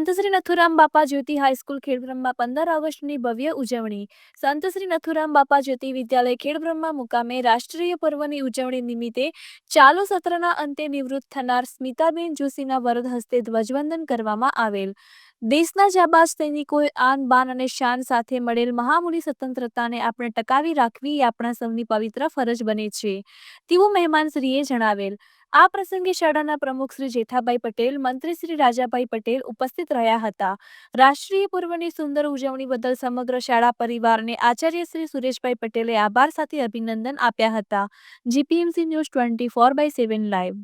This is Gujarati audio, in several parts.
સંત શ્રી નથુરામ બાપા જ્યોતિ હાઈસ્કૂલ ખેડબ્રહ્મા 15 ઓગસ્ટની ભવ્ય ઉજવણી. સંત શ્રી નથુરામ બાપા જ્યોતિ વિદ્યાલય ખેડબ્રહ્મા મુકામે રાષ્ટ્રીય પર્વની ઉજવણી નિમિત્તે ચાલુ સત્રના અંતે નિવૃત્ત થનાર સ્મિતાબેન જોશીના વરદ હસ્તે ધ્વજવંદન કરવામાં આવેલ. દેશના જાબાઝ સૈનિકોએ આન બાન અને શાન સાથે મળેલ મહામૂલી સ્વતંત્રતાને આપણે ટકાવી રાખવી એ આપણા સૌની પવિત્ર ફરજ બને છે તેવું મહેમાનશ્રીએ જણાવેલ. આ પ્રસંગે શાળાના પ્રમુખ શ્રી જેઠાભાઈ પટેલ, મંત્રી શ્રી રાજાભાઈ પટેલ ઉપસ્થિત રહ્યા હતા. રાષ્ટ્રીય પર્વની સુંદર ઉજવણી બદલ સમગ્ર શાળા પરિવારને આચાર્ય શ્રી સુરેશભાઈ પટેલે આભાર સાથે અભિનંદન આપ્યા હતા. GPMC news 24/7 live.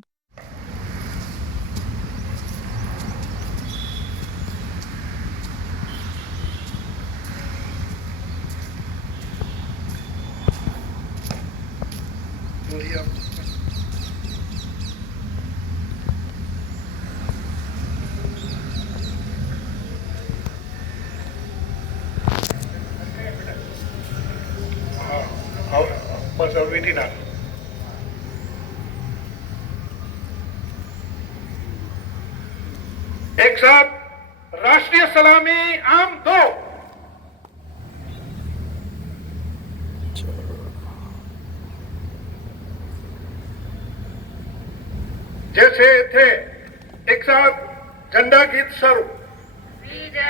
बस अब वीटी ना एक साथ राष्ट्रीय सलामी आम दो जैसे थे एक साथ झंडा गीत शुरू.